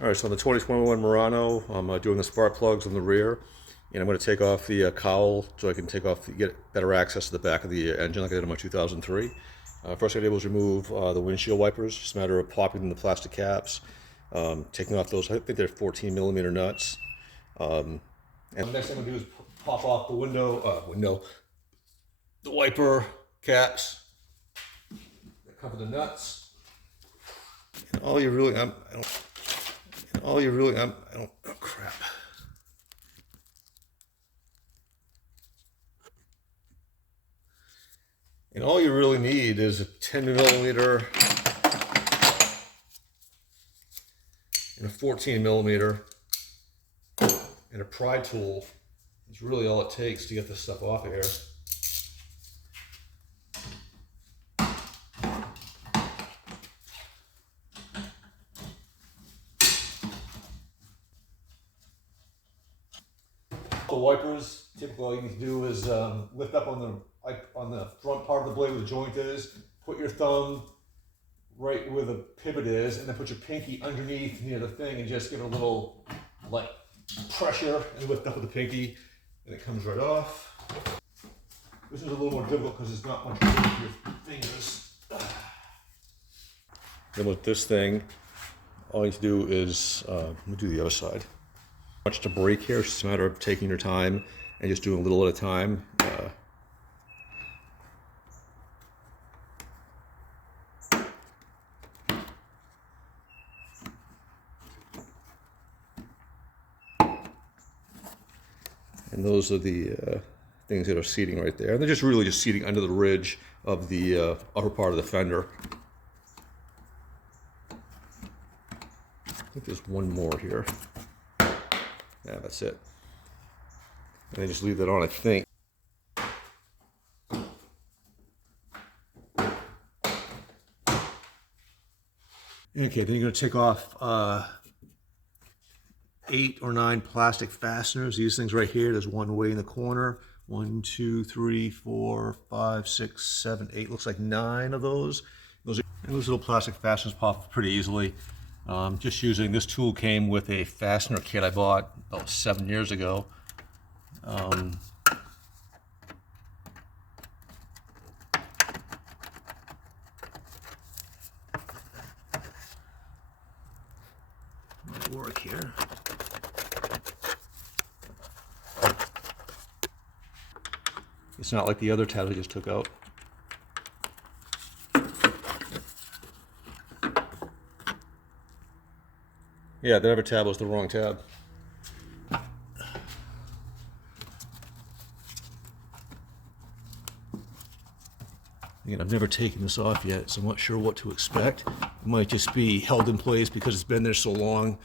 All right, so on the 2021 Murano, I'm doing the spark plugs on the rear, and I'm going to take off the cowl so I can get better access to the back of the engine like I did on my 2003. First thing I did was remove the windshield wipers. Just a matter of popping the plastic caps, taking off those, I think they're 14 millimeter nuts. And the next thing I'm going to do is pop off the the wiper caps that cover the nuts. And all you really, oh crap. And all you really need is a 10 millimeter and a 14 millimeter and a pry tool. It's really all it takes to get this stuff off of here. The wipers, typically all you need to do is lift up on the front part of the blade where the joint is, put your thumb right where the pivot is, and then put your pinky underneath near the thing and just give it a little like pressure and lift up with the pinky, and it comes right off. This is a little more difficult because there's not much room for your fingers. Then with this thing, all you have to do is, let me do the other side. Much to break here, it's just a matter of taking your time and just doing a little at a time. And those are the things that are seating right there. And they're just really seating under the ridge of the upper part of the fender. I think there's one more here. Yeah, that's it. And then just leave that on, I think. Okay, then you're going to take off 8 or 9 plastic fasteners. These things right here, there's one way in the corner. 1, 2, 3, 4, 5, 6, 7, 8. Looks like 9 of those. Those little plastic fasteners pop pretty easily. Just using this tool came with a fastener kit I bought about 7 years ago. Might work here. It's not like the other tabs I just took out. Yeah, the other tab was the wrong tab. Again, I've never taken this off yet, so I'm not sure what to expect. It might just be held in place because it's been there so long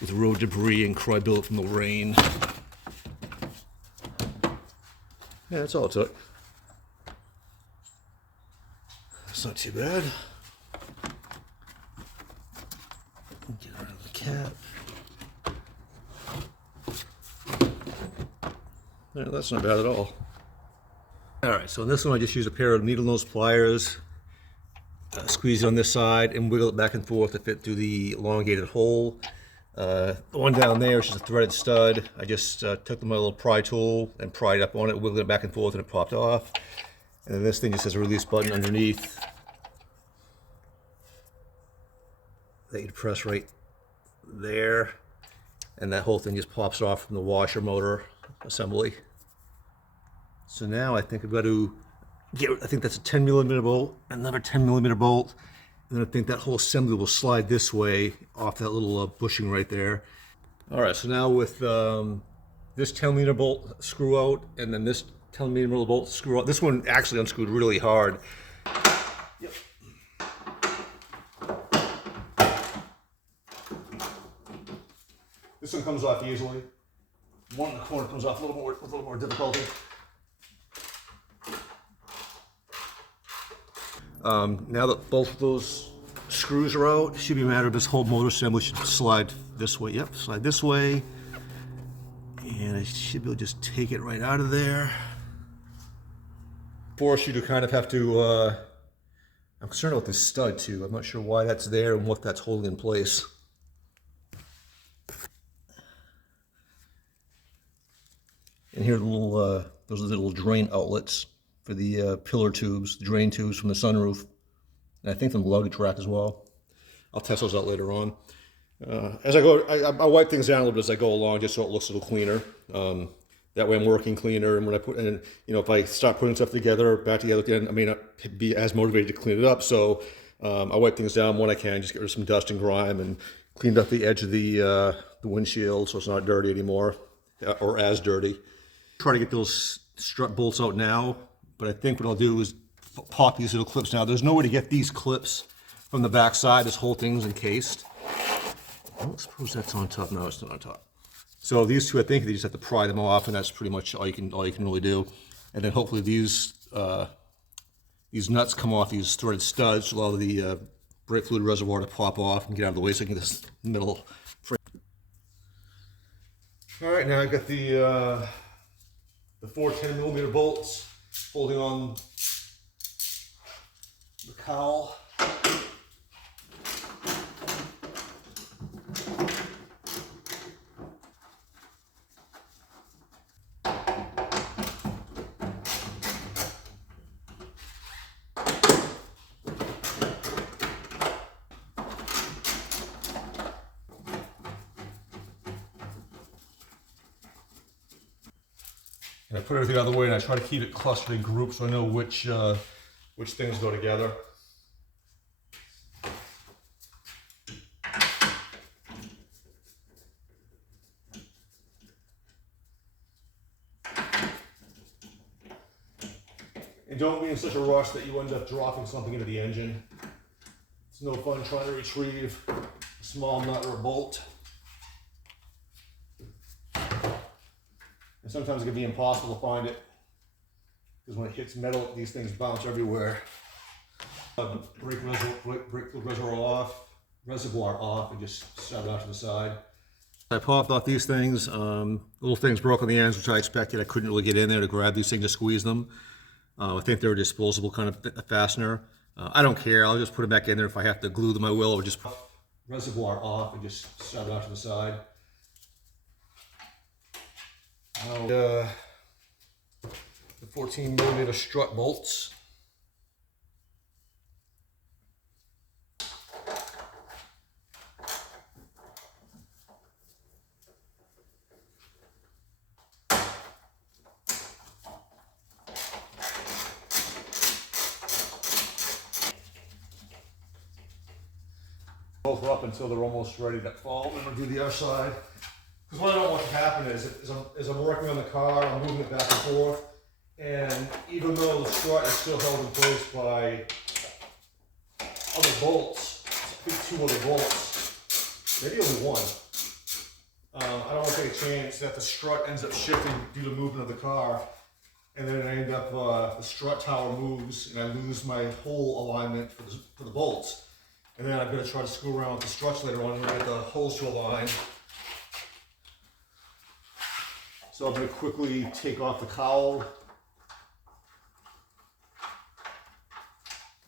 with road debris and crud built from the rain. Yeah, that's all it took. That's not too bad. Get out of the cap. Yeah, that's not bad at all. Alright, so in this one I just use a pair of needle nose pliers, squeeze it on this side and wiggle it back and forth to fit through the elongated hole. The one down there is just a threaded stud. I just took my little pry tool and pried up on it, wiggled it back and forth, and it popped off. And then this thing just has a release button underneath that you press right there, and that whole thing just pops off from the washer motor assembly. So now I think I've got to I think that's a 10 millimeter bolt, another 10 millimeter bolt, and then I think that whole assembly will slide this way off that little bushing right there. All right, so now with this 10 millimeter bolt screw out, and then this 10 millimeter bolt screw out. This one actually unscrewed really hard. Yep. This one comes off easily. One in the corner comes off with a little more difficulty. Now that both of those screws are out, it should be a matter of this whole motor assembly should slide this way. Yep, slide this way. And I should be able to just take it right out of there. Force you to kind of have to, I'm concerned about this stud too. I'm not sure why that's there and what that's holding in place. And here are the little, those are the little drain outlets for the pillar tubes, the drain tubes from the sunroof. And I think from the luggage rack as well. I'll test those out later on. As I go, I wipe things down a little bit as I go along, just so it looks a little cleaner. That way I'm working cleaner, and when I put in, if I start putting stuff together, back together again, I may not be as motivated to clean it up. So I wipe things down when I can, just get rid of some dust and grime, and cleaned up the edge of the windshield so it's not dirty anymore, or as dirty. Try to get those strut bolts out now, but I think what I'll do is pop these little clips now. There's no way to get these clips from the back side. This whole thing's encased. I don't suppose that's on top. No, it's not on top. So these two, I think they just have to pry them off, and that's pretty much all you can really do. And then hopefully these nuts come off these threaded studs, so allow the brake fluid reservoir to pop off and get out of the way, so I can get this middle frame. All right, now I've got the 410mm bolts holding on the cowl. And I put everything out of the way, and I try to keep it clustered in groups so I know which things go together. And don't be in such a rush that you end up dropping something into the engine. It's no fun trying to retrieve a small nut or a bolt. And sometimes it can be impossible to find it, because when it hits metal, these things bounce everywhere. Brake reservoir off, and just set it out to the side. I popped off these things. Little things broke on the ends, which I expected. I couldn't really get in there to grab these things to squeeze them. I think they're a disposable kind of fastener. I don't care. I'll just put them back in there. If I have to glue them, I will. Or just pop reservoir off and just set it out to the side. The 14mm strut bolts. Both are up until they're almost ready to fall. I'm going to do the other side. Because what I don't want to happen is I'm working on the car, I'm moving it back and forth, and even though the strut is still held in place by other bolts, I think 2 other bolts, maybe only 1. I don't want to take a chance that the strut ends up shifting due to movement of the car, and then I end up, the strut tower moves, and I lose my hole alignment for the bolts. And then I'm going to try to screw around with the struts later on and get the holes to align. So I'm going to quickly take off the cowl.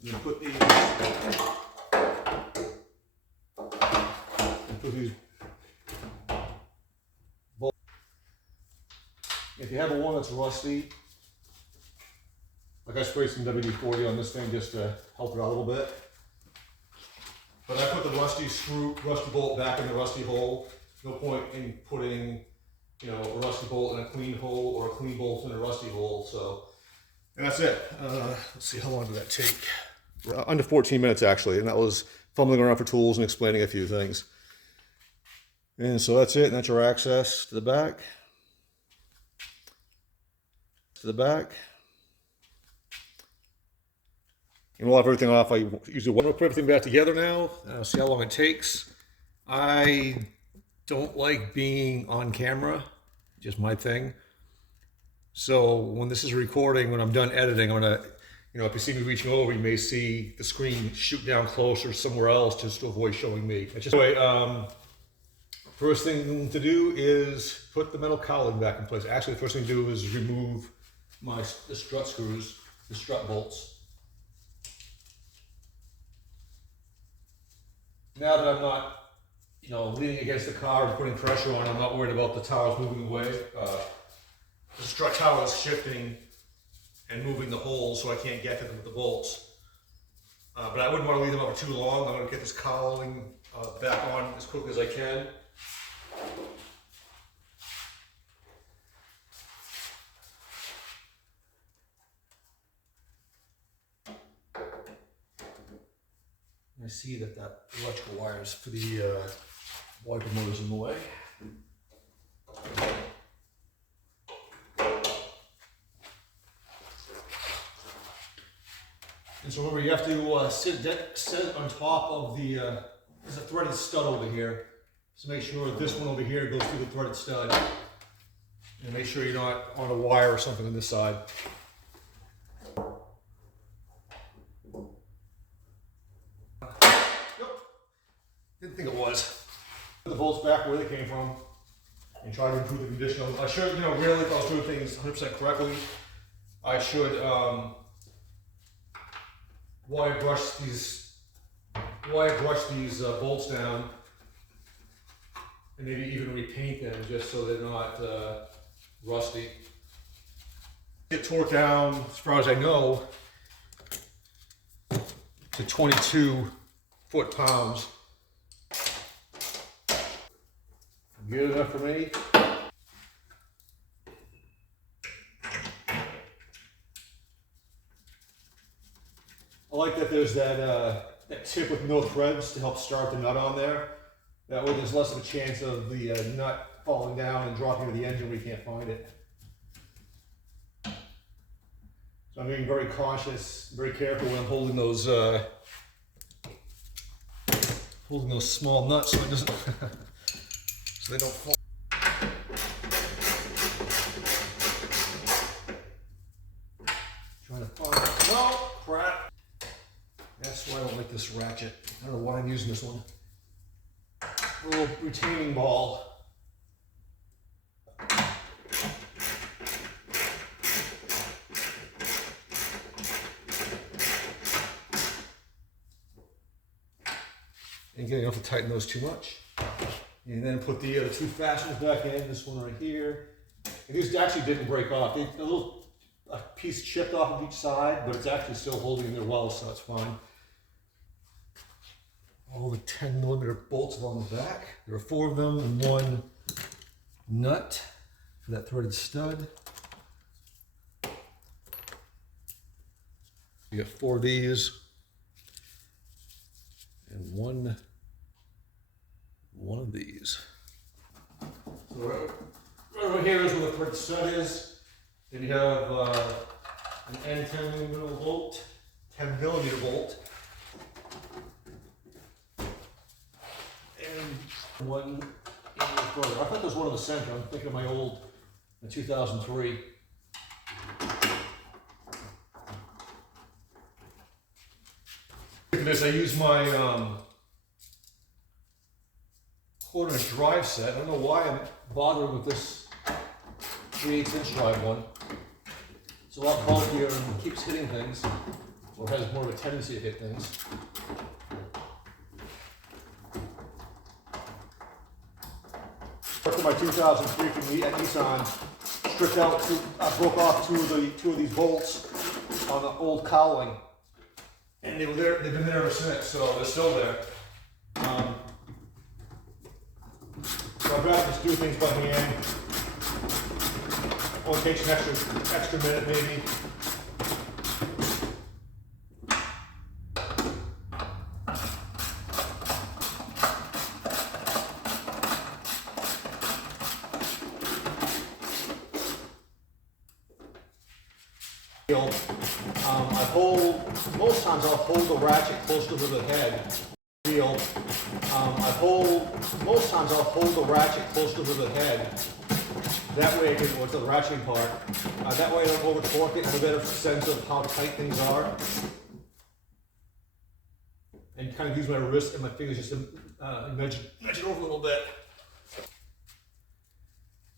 And then put these bolts. If you have a one that's rusty, like I sprayed some WD-40 on this thing just to help it out a little bit. But I put the rusty bolt back in the rusty hole. No point in putting, a rusty bolt in a clean hole or a clean bolt in a rusty hole. So, and that's it. Let's see, how long did that take? Under 14 minutes actually, and that was fumbling around for tools and explaining a few things. And so that's it, and that's your access to the back. And we'll have everything off. I usually want to put everything back together now. See how long it takes. I don't like being on camera, just my thing. So when this is recording, when I'm done editing, I'm gonna, if you see me reaching over, you may see the screen shoot down closer somewhere else just to avoid showing me. Anyway, first thing to do is put the metal cowling back in place. Actually, the first thing to do is remove the strut screws, the strut bolts. Now that I'm not, leaning against the car and putting pressure on, I'm not worried about the towers moving away. strut tower is shifting and moving the holes, so I can't get to them with the bolts. But I wouldn't want to leave them up for too long. I'm going to get this cowling back on as quickly as I can. I see that electrical wires for the wiper motor's in the way. And so remember, you have to sit on top of the, there's a threaded stud over here. So make sure this one over here goes through the threaded stud. And make sure you're not on a wire or something on this side. Didn't think it was. Put the bolts back where they came from and try to improve the condition of them. I should, really, if I was doing things 100% correctly, I should wire brush these bolts down and maybe even repaint them just so they're not rusty. Get torqued down, as far as I know, to 22 foot-pounds. Good enough for me. I like that there's that tip with no threads to help start the nut on there. That way there's less of a chance of the nut falling down and dropping into the engine where you can't find it. So I'm being very cautious, very careful when I'm holding those small nuts so it doesn't so they don't fall. Trying to find, no, crap. That's why I don't like this ratchet. I don't know why I'm using this one. A little retaining ball. And getting enough to tighten those too much. And then put the other two fasteners back in, this one right here. And these actually didn't break off. A piece chipped off of each side, but it's actually still holding in there well, so it's fine. All the 10mm bolts along the back. There are 4 of them and 1 nut for that threaded stud. You got 4 of these and one of these. So right over here is where the threaded stud is. Then you have an N 10mm bolt, 10mm bolt. And one further. I thought there was one in the center. I'm thinking of my old 2003. Look at this. I use my quarter-inch drive set. I don't know why I'm bothering with this 3/8" drive one. It's a lot bulkier and keeps hitting things, or has more of a tendency to hit things. After my 2003 from Nissan, stripped out, broke off two of these bolts on the old cowling, and they were there. They've been there ever since, so they're still there. So I'd rather just do things by hand. Only takes an extra minute maybe. Most times I'll hold the ratchet closer to the head. Most times I'll hold the ratchet closer to the head. That way, what's the ratcheting part? That way I don't over torque it and have a better sense of how tight things are. And kind of use my wrist and my fingers just to nudge it over a little bit.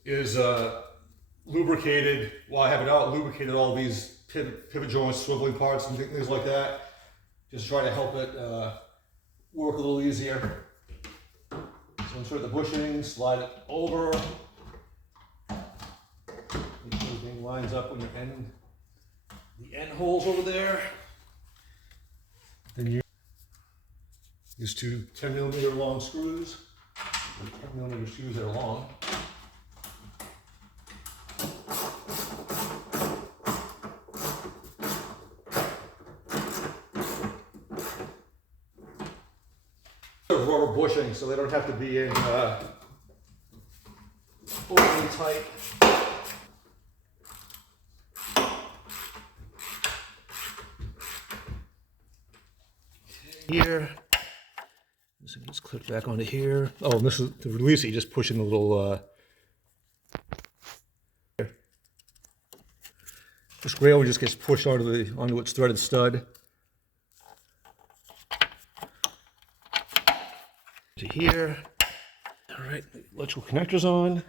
Is lubricated, while I have it out, lubricated all these pivot joints, swiveling parts, and things like that. Just try to help it work a little easier. So insert the bushing, slide it over. Make sure everything lines up when the end holes over there. Then you use two 10mm long screws, or 10mm screws that are long. Rubber bushing, so they don't have to be in overly tight. Here, this is clipped back onto here. Oh, and this is to release it. You just push in the little. This rail just gets pushed onto its threaded stud. To here. All right, electrical connectors on.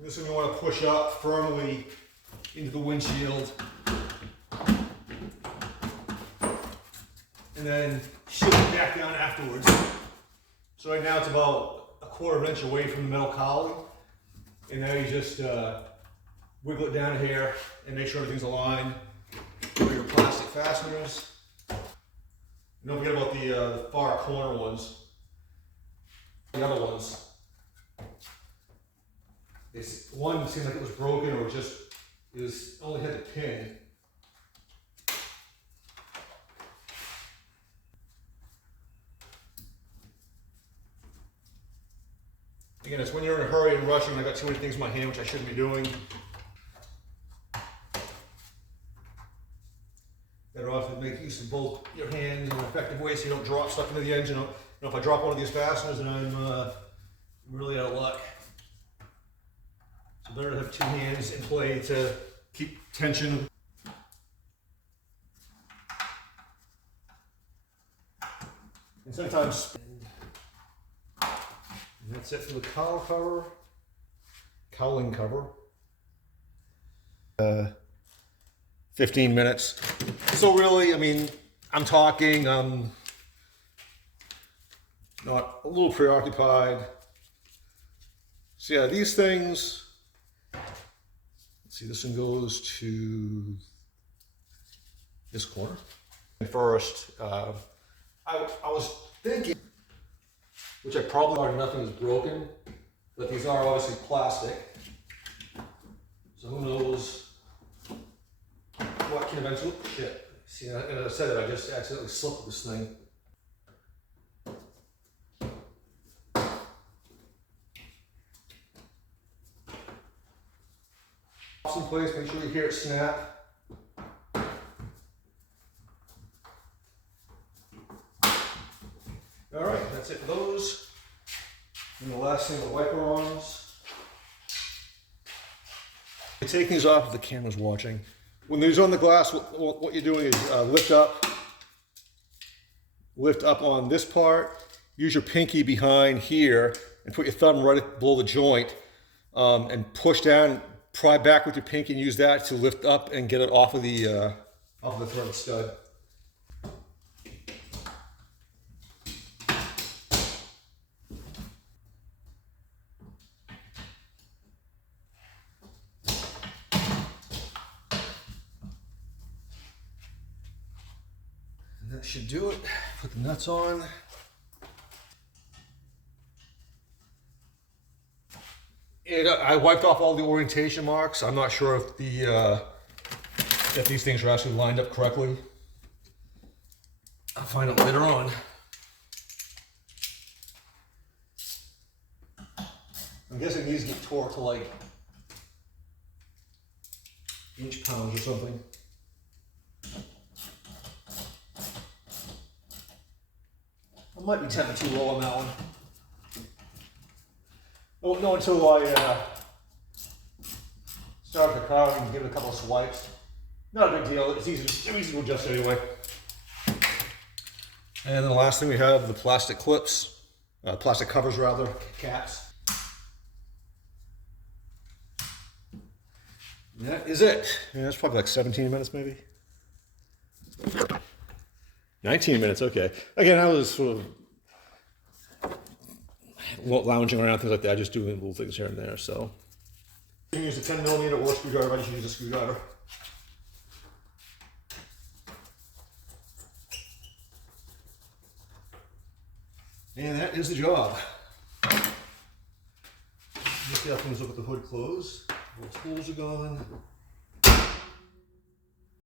This one you want to push up firmly into the windshield. And then shift it back down afterwards. So right now it's about a quarter inch away from the metal cowling. And now you just wiggle it down here and make sure everything's aligned. Put your plastic fasteners. And don't forget about the far corner ones. The other ones. One seemed like it was broken or only had the pin. Again, it's when you're in a hurry and rushing, I got too many things in my hand which I shouldn't be doing. Better off to make use of both your hands in an effective way so you don't drop stuff into the engine. You know, if I drop one of these fasteners, then I'm really out of luck. So better to have two hands in play to keep tension. And sometimes, and that's it for the cowling cover. 15 minutes. So really, I mean, I'm talking, not a little preoccupied. So yeah, these things, let's see, this one goes to this corner. First, I was thinking, which I probably already nothing is broken, but these are obviously plastic. So who knows what can eventually, shit. See, and I said that I just accidentally slipped this thing. Pops in place, make sure you hear it snap. All right, that's it for those. And the last thing, the wiper arms. Taking these off if the camera's watching. When these are on the glass, what you're doing is lift up on this part, use your pinky behind here, and put your thumb right below the joint, and push down, pry back with your pinky, and use that to lift up and get it off of the threaded stud. That should do it. Put the nuts on. And I wiped off all the orientation marks. I'm not sure if if these things are actually lined up correctly. I'll find out later on. I'm guessing these get torqued to like inch-pounds or something. I might be tempted too low on that one. No, until I start the car and give it a couple of swipes. Not a big deal. It's easy to adjust anyway. And then the last thing we have, the plastic clips, plastic covers rather, caps. And that is it. Yeah, that's probably like 17 minutes maybe. 19 minutes, okay. Again, I was sort of lounging around, things like that, just doing little things here and there, so. You can use a 10 millimeter or screwdriver, I just use a screwdriver. And that is the job. Let's see how things look with the hood closed. All the tools are gone.